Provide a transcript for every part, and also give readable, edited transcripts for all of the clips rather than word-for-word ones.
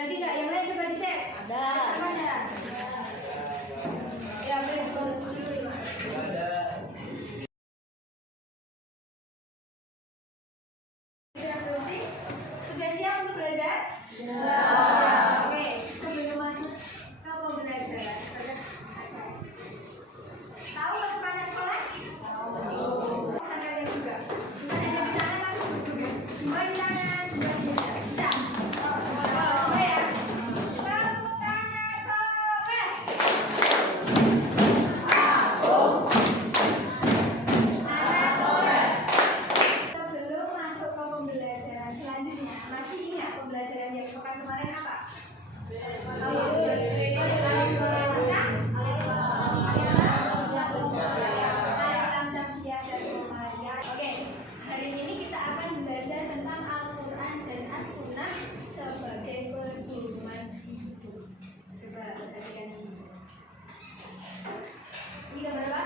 Berarti nggak yang lain coba dicek. Ada. Ada. Ya boleh dibantu dulu ya. Ada. Sudah siap untuk belajar? Ya. Oke, sebelum masuk ke pembelajaran, tahu banyak sholat? Tahu. Kalian juga. Bukan hanya di sana tapi dua di tangan, dua di sana. Bisa? Oke ya. Tepuk tangan soleh. Anak soleh. Sebelum masuk ke pembelajaran selanjutnya, masih ingat pembelajaran yang pekan kemarin apa? Oke, hari ini kita akan belajar tentang Al-Quran dan As-Sunnah sebagai pedoman hidup. Coba perhatikan ini. Ini gambar apa?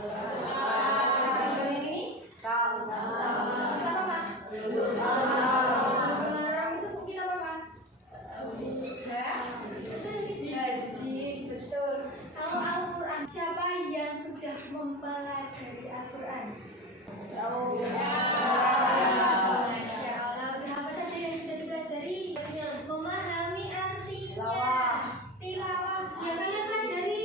Gambar yang ini? Kita apa? Itu kita apa? Hadis, betul. Kalau Al-Quran, siapa yang sudah mempelajari Al-Quran? Masya Allah. Udah apa saja yang sudah dipelajari? Memahami artinya. Tilawah. Yang kalian pelajari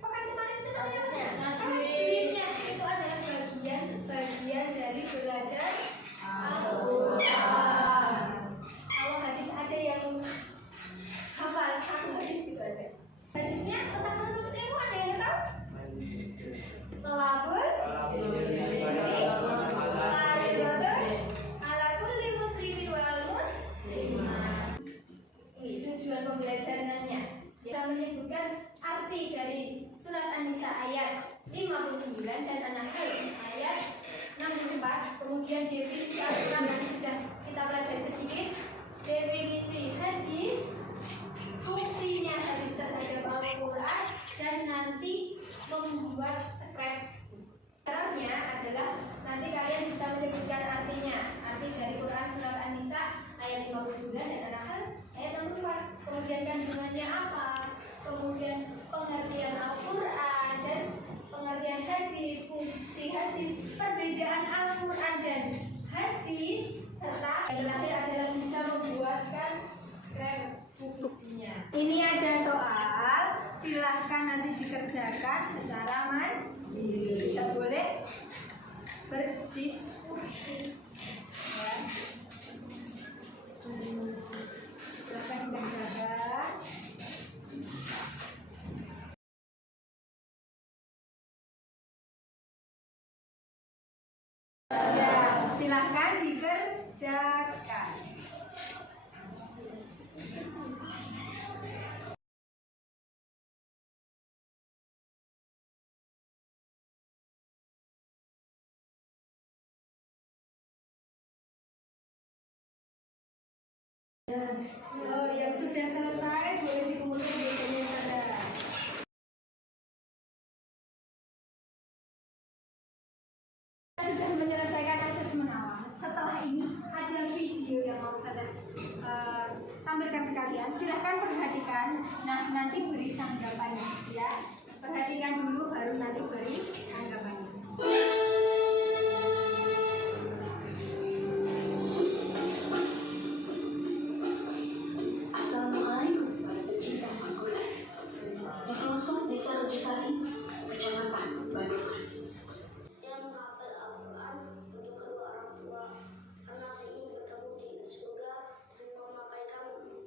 pekan kemarin itu namanya apa? Tajwidnya. Itu adalah bagian dari belajar Al-Quran. Kalau hadis ada yang hafal satu hadis gitu aja. Hadisnya tentang menuntut ilmu ada yang tahu? Tolabul ala kulli muslimin wal muslimat. Ini tujuan pembelajarannya. Kita menyebutkan arti dari surat An-Nisa ayat 59 dan An-Nahl ayat 64. Kemudian definisi Al-Quran yang sudah kita pelajari sedikit. Definisi hadis, fungsinya hadis terhadap Al-Quran, dan nanti membuat scrapbook. Caranya adalah nanti kalian bisa menyebutkan artinya. Arti dari Quran surat An-Nisa ayat 59 dan An-Nahl ayat 64. Kemudian kandungannya apa? Kemudian pengertian Al-Quran dan pengertian hadis, fungsi hadis, perbedaan Al-Quran dan hadis, serta yang terakhir adalah bisa membuatkan scrapbooknya. Ini ada soal, silahkan nanti dikerjakan secara mandiri. Tidak boleh berdiskusi. Ya. Silahkan dikerjakan. Ya, silahkan dikerjakan. Kalau yang sudah selesai boleh dikumpulkan biasanya saudara. Sudah menyelesaikan asesmen awal. Setelah ini ada video yang mau saya tampilkan ke kalian. Silahkan perhatikan. Nah, nanti beri tanggapannya, ya. Perhatikan dulu, baru nanti beri tanggapannya. Assalamualaikum para pecinta Al-Quran. Di pelosok desa Rejosari, Kecamatan Bandungan. Yang menghafal Al-Quran untuk kedua orang tua, anak ingin bertemu di surga dan memakai kamu,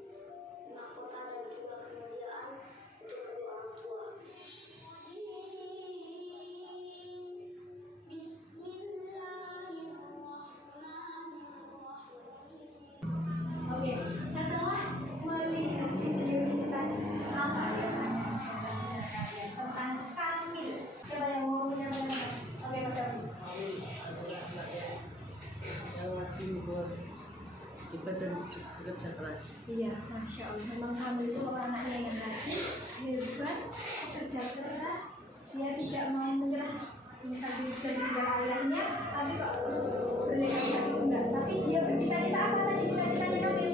mahkota dan juga kemuliaan untuk kedua orang tua. Bismillahirrahmanirrahim. Oke, setelah melihat video ini tadi, apa yang ada tentang kamil? Siapa yang mau menyampaikan? Oke, Mas Abi. Yang wajib buat ibadah dan kerja keras. Iya, Masya Allah. Memang hamil itu anaknya yang rajin, hebat, kerja keras. Dia tidak mau menyerah. Misalnya sudah tidak ayahnya, tapi kok berlebihan itu enggak. Tapi dia bercita-cita apa tadi? Cita-citanya hamil.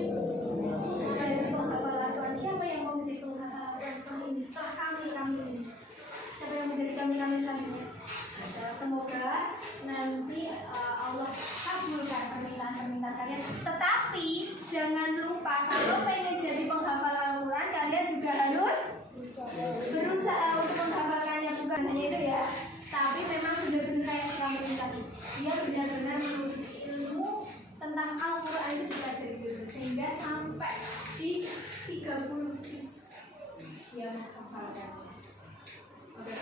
sampai di 30 juz yang hafalkannya. Oke.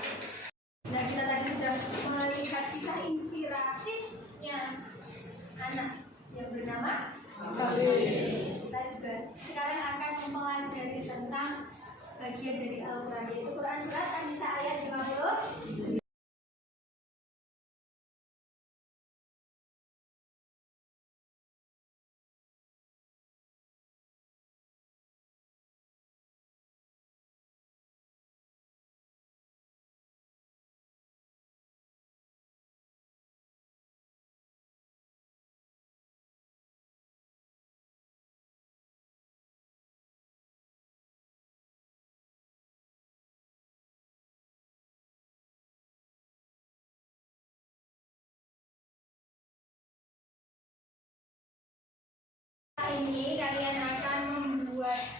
Nah, kita tadi sudah melihat kisah inspiratifnya anak yang bernama Khalil. Kita juga sekarang akan mempelajari tentang bagian dari Al-Quran, yaitu Quran Surat An-Nisa ayat 50. Ini kalian akan membuat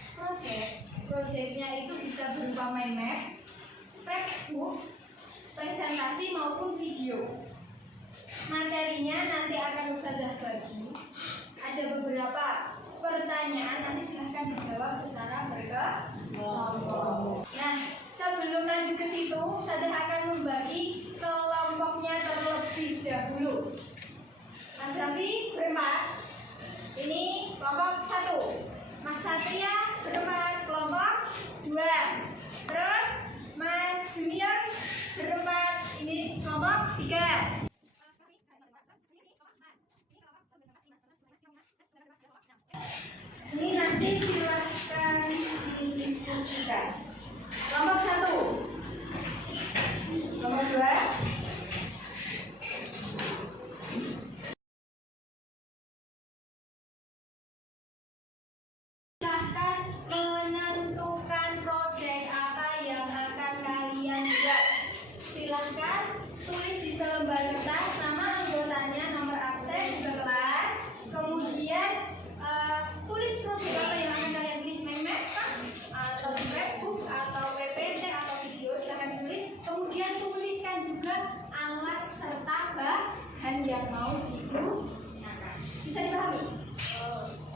proyeknya itu bisa berupa mind map, scrapbook, presentasi maupun video. Materinya nanti akan Ustazah bagi. Ada beberapa pertanyaan, nanti silahkan dijawab secara berkelompok. Nah, sebelum lanjut ke situ, Ustazah akan membagi kelompoknya terlebih dahulu. Mas Raffi berempat. Ini kelompok 1, Mas Satria berempat, kelompok 2. Terus Mas Junior berempat, ini kelompok 3. Ini nanti silakan didiskusikan. Kelompok 1, kelompok 2. Menentukan proyek apa yang akan kalian buat. Silahkan tulis di selembar kertas nama anggotanya, nomor absen, juga kelas. Kemudian tulis proyek apa yang akan kalian pilih, mind map atau scrapbook atau PPT atau video, silahkan tulis. Kemudian tuliskan juga alat serta bahan yang mau digunakan. Bisa dipahami?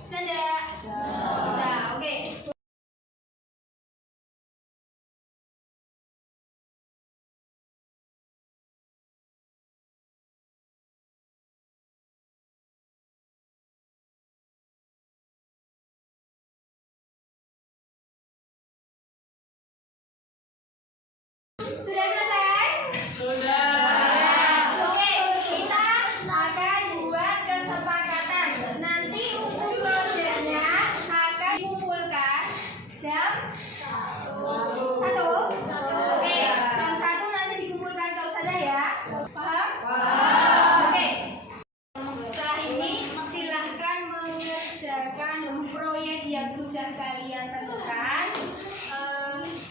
Bisa enggak? Bisa, oke. Sudah selesai? Sudah. Oke, kita akan buat kesepakatan. Nanti untuk proyeknya akan dikumpulkan jam 1. Oke, jam 1 nanti dikumpulkan ke Ustazah ya. Paham? Oke. Setelah ini silahkan mengerjakan proyek yang sudah kalian tentukan.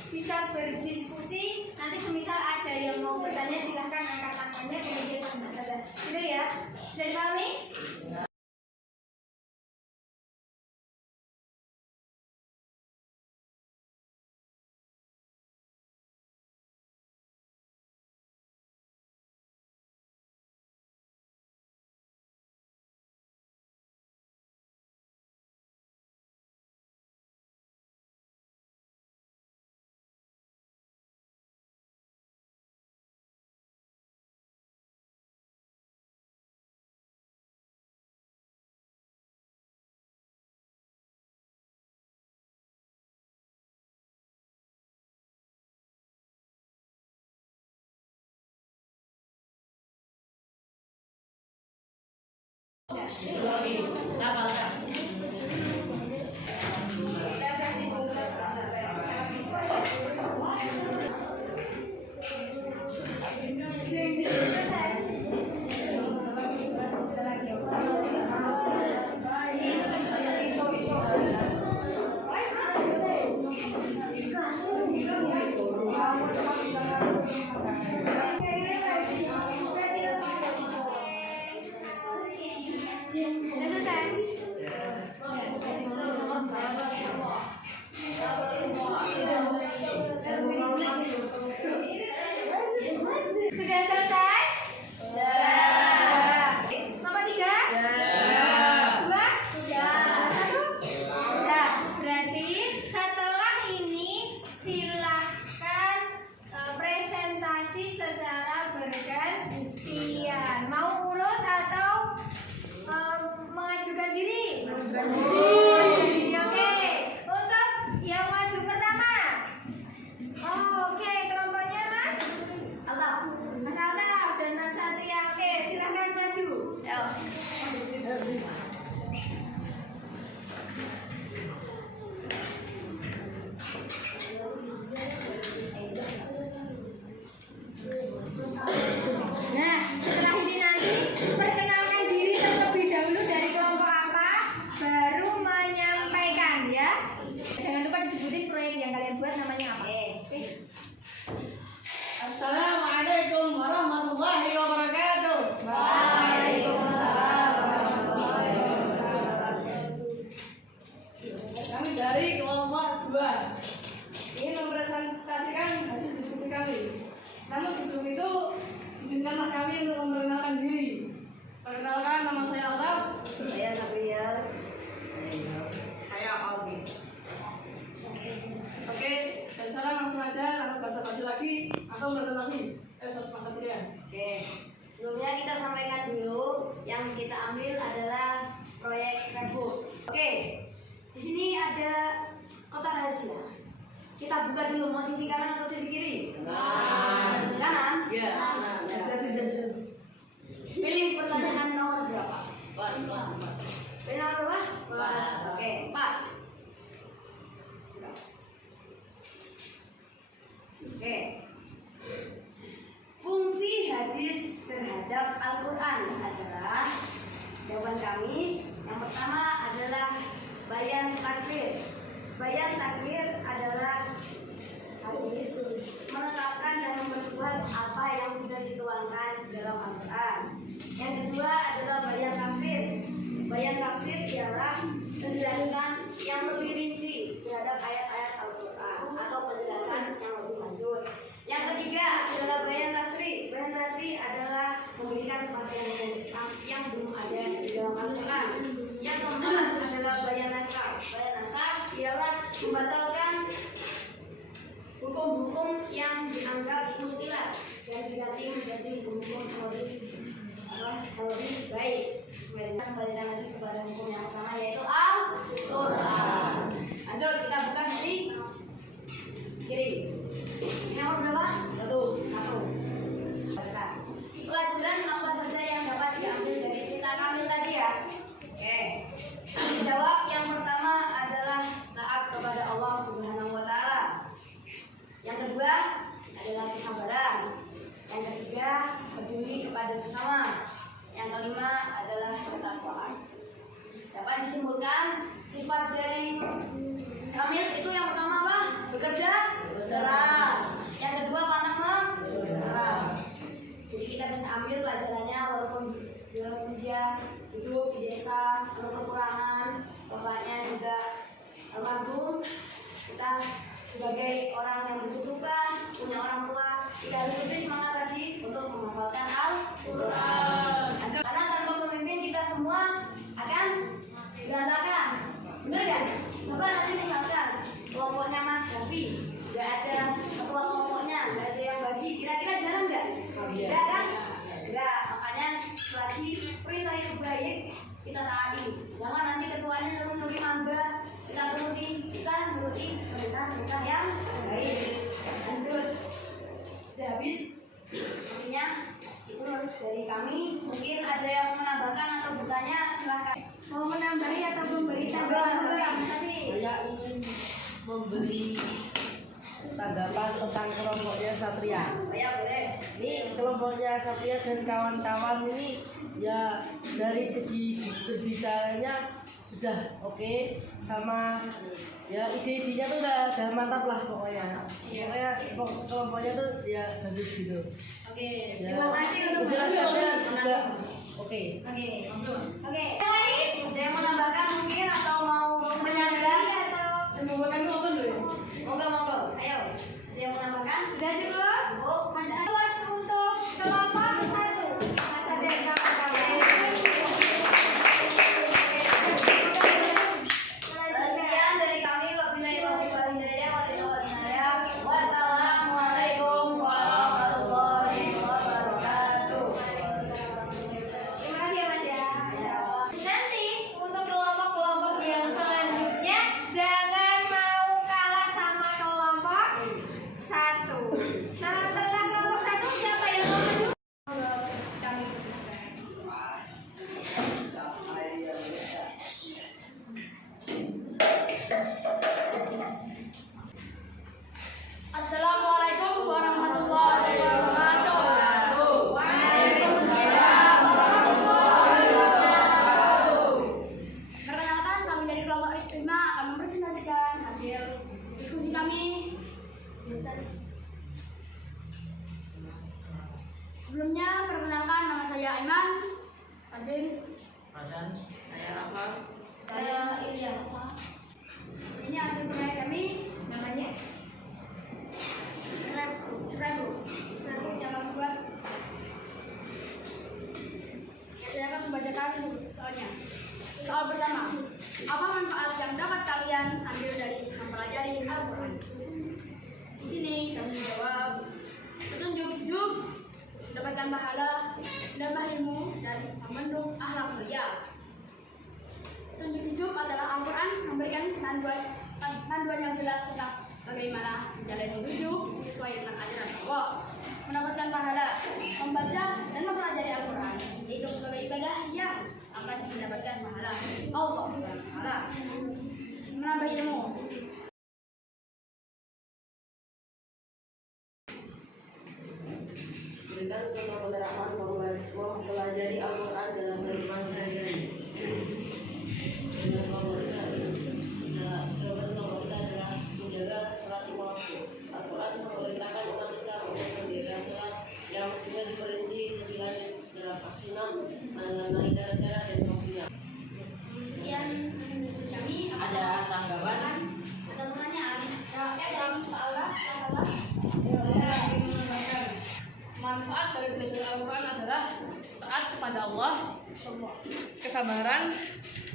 Bisa berdiskusi. Nanti semisal ada yang mau bertanya, silahkan angkat tangannya kemudian Ustazah. Gitu ya. Bisa dipahami? Sudah selesai? Jangan lupa disebutin proyek yang kalian buat namanya apa. Oke. Assalamualaikum warahmatullahi wabarakatuh. Waalaikumsalam warahmatullahi wabarakatuh. Kami dari kelompok 2 ingin mempresentasikan hasil diskusi kami. Namun sebelum itu, izinkanlah kami untuk memperkenalkan diri. Perkenalkan, nama saya Altaf. Saya Nabiel. Saya Albi. Oke, dan sekarang langsung aja langsung basa-basi lagi atau presentasi. Mas Satria. Oke, sebelumnya kita sampaikan dulu yang kita ambil adalah proyek scrapbook. Oke, di sini ada kotak rahasia. Kita buka dulu, mau sisi kanan atau sisi kiri? Kanan. Iya. Pilih pertanyaan nomor berapa? Pilih nomor berapa? 4. Oke, 4. Oke. Fungsi hadis terhadap Al-Quran adalah, jawaban kami yang pertama adalah bayan takdir. Bayan takdir adalah hadis menetapkan dan memperkuat apa yang sudah dituangkan dalam Al-Quran. Yang kedua adalah bayan tafsir. Bayan tafsir ialah penjelasan yang lebih rinci terhadap ayat-ayat Al-Quran atau penjelasan yang lebih lanjut. Yang ketiga adalah bayan tasri. Bayan tasri adalah memberikan kepastian hukum Islam yang belum ada di dalam Al-Quran. Yang keempat adalah bayan nasab. Bayan nasab ialah membatalkan hukum-hukum yang dianggap mustilah dan diganti menjadi hukum-hukum lebih baik sesuai dengan kembalikan lagi kepada hukum yang pertama yaitu Al-Quran. Lanjut, kita buka sisi kiri. Nomor berapa? 1. Pelajaran apa saja yang dapat diambil dari cerita Kamil tadi ya? Oke. Dijawab yang pertama adalah taat kepada Allah Subhanahu wa taala. Yang kedua adalah kesabaran. Yang ketiga peduli kepada sesama. Yang kelima adalah ketakwaan. Dapat disimpulkan sifat dari Kamil itu yang pertama apa? Bekerja keras. Yang kedua pantang menyerah. Jadi kita bisa ambil pelajarannya walaupun dia hidup di desa penuh kekurangan, bapaknya juga almarhum. Kita sebagai orang yang berkesukaan, punya orang tua, kita harus lebih semangat lagi untuk menghafalkan Al-Quran. Karena tanpa pemimpin kita semua akan berantakan. Benar kan? Coba nanti misalkan kelompoknya Mas Hafi, nggak ada ketua kelompoknya, nggak ada yang bagi, kira-kira jalan nggak? Tidak kan? Tidak. Makanya selagi perintah itu baik, kita taati. Jangan nanti ketuanya nuruti mangga, kita nuruti perintah yang baik. Lanjut. Sudah habis. Artinya itu dari kami. Mungkin ada yang menambahkan atau bertanya, silakan. Mau menambahi atau memberi tambahan tadi? Saya ingin memberi tanggapan tentang kelompoknya Satria. Ya boleh. Ini kelompoknya Satria dan kawan-kawan ini ya dari segi berbicaranya sudah oke, sama ya ide-idenya tuh udah mantap lah pokoknya. Pokoknya kelompoknya tuh ya bagus gitu. Oke. Ya, Terima kasih untuk penjelasannya juga oke. Oke. Lain, ada yang menambahkan mungkin atau mau menyandarkan atau Menambahkan itu apa dulu? monggo. Ayo, ada yang menambahkan? Sudah cukup? Cukup. Ada awas untuk kelompok 1. Mas ada yang Sekian dari kami. Wassalamualaikum warahmatullahi wabarakatuh. Terima kasih ya Mas ya. Nanti untuk kelompok-kelompok yang selanjutnya kami. Sebelumnya perkenalkan, nama saya Aiman. Fadil. Hasan, saya Rafa. Saya Ilyas. Ini hasil proyek kami. Namanya Scrapbook yang kami buat. Ya, saya akan membacakan soalnya. Soal pertama, apa manfaat yang dapat kalian ambil dari mempelajari Al-Quran? Di sini kami menjawab, petunjuk hidup, mendapatkan pahala, menambah ilmu, dan membentuk akhlak mulia. Petunjuk hidup adalah Al-Quran memberikan panduan yang jelas tentang bagaimana menjalani hidup sesuai dengan ajaran Allah. Mendapatkan pahala, membaca dan mempelajari Al-Quran itu sebagai ibadah yang akan mendapatkan pahala Allah Subhanahu wa Ta'ala. Menambah ilmu, Berikan keutamaan mempelajari Al-Quran dalam kehidupan sehari-hari. Jawaban nomor kita adalah menjaga sholat lima waktu. Al-Quran memerintahkan umat Islam untuk mendirikan sholat yang juga diperinci lebih lanjut dalam As-Sunnah mengenai cara-cara dan waktunya. sekian kami. Ada tanggapan? Ada pertanyaan? Dalam soal Manfaat dari belajar Al-Quran adalah taat kepada Allah, kesabaran,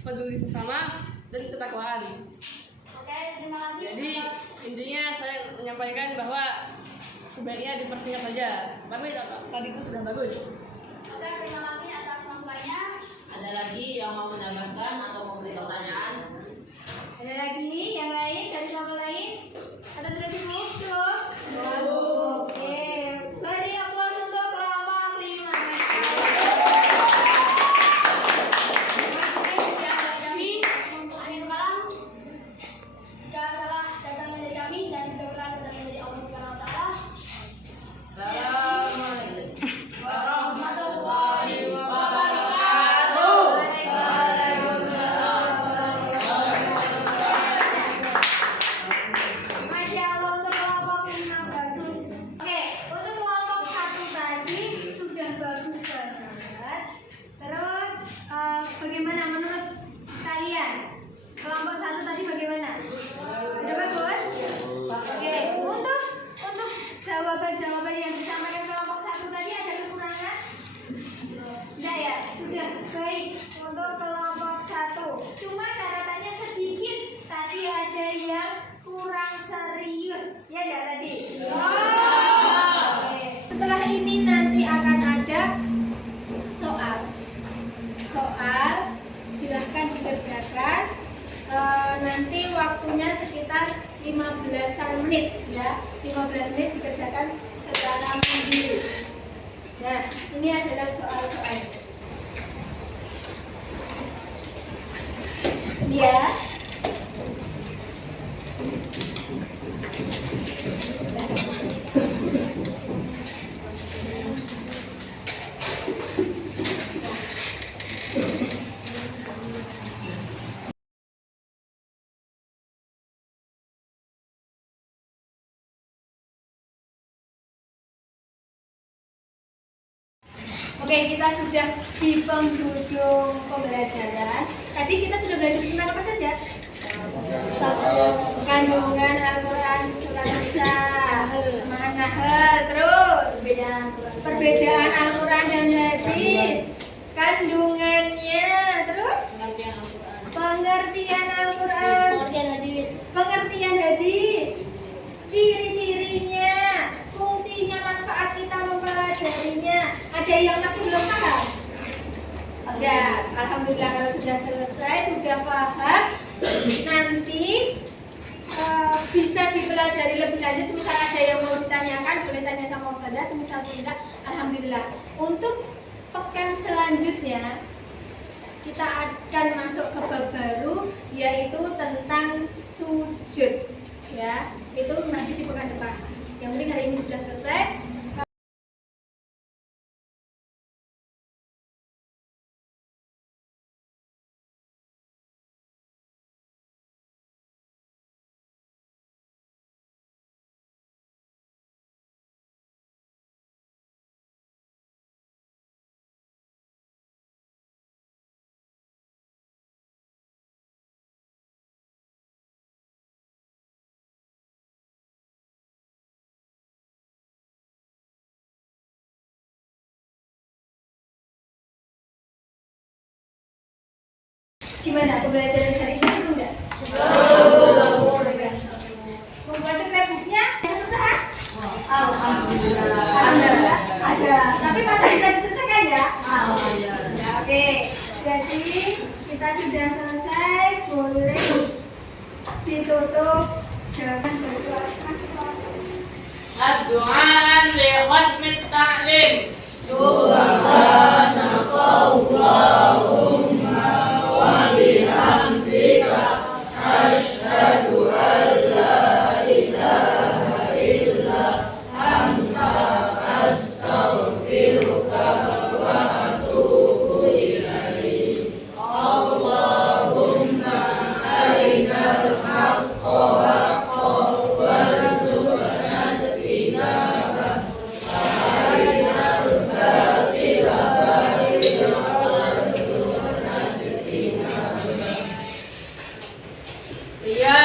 peduli sesama, dan ketakwaan. Oke, terima kasih. Jadi intinya saya menyampaikan bahwa sebaiknya dipersingkat saja. Tapi tadi itu sudah bagus. Oke, terima kasih atas masukannya. Ada lagi yang mau menambahkan atau memberi pertanyaan? ada lagi yang lain dari kelompok lain? Atau sudah cukup? Cukup? Oke, beri aplaus untuk kelompok 5. Kami akhir kalam. Jika salah datangnya dari kami dan jika benar datangnya dari Allah Subhanahu wa Ta'ala. Assalamualaikum Warahmatullahi wabarakatuh. Masya Allah, untuk kelompok 5 bagus. Oke, untuk kelompok 1 tadi sudah bagus banget. Terus bagaimana menurut kalian? Kelompok 1 tadi bagaimana? Sudah bagus? Oke, untuk jawaban-jawaban yang disampaikan kelompok 1 tadi ada kekurangan? Tidak ya? Sudah baik untuk kelompok 1. Cuma catatannya sedikit. Tadi ada yang kurang serius. Ya enggak tadi? Oke. Setelah ini nanti akan ada soal. Silahkan dikerjakan. Nanti waktunya sekitar 15-an menit ya. 15 menit dikerjakan secara mandiri. Nah, ini adalah soal-soal. Ini ya. Oke, kita sudah di penghujung pembelajaran. Tadi kita sudah belajar tentang apa saja? Kandungan Al-Quran, surat Nisa, sama An-Nahl, terus perbedaan Al-Quran dan hadis, kandungannya, terus pengertian Al-Quran, pengertian hadis, ciri-cirinya, fungsinya, manfaat kita mempelajarinya. Ada yang masih belum paham? Ya, alhamdulillah kalau sudah selesai, sudah paham, nanti bisa dipelajari lebih lanjut. Semisal ada yang mau ditanyakan, boleh tanya sama Ustazah. Semisal tidak, alhamdulillah. Untuk pekan selanjutnya kita akan masuk ke bab baru, yaitu tentang sujud. Ya, itu masih di pekan depan. Yang penting hari ini sudah selesai. Gimana pembelajaran hari ini seru nggak? Membaca scrapbooknya yang susah? Alhamdulillah. Ada. Tapi masih bisa diselesaikan ya? Ya, oke. Jadi kita sudah selesai. Boleh ditutup. Jangan berdoa. الدعاء لختم التعليم Iya.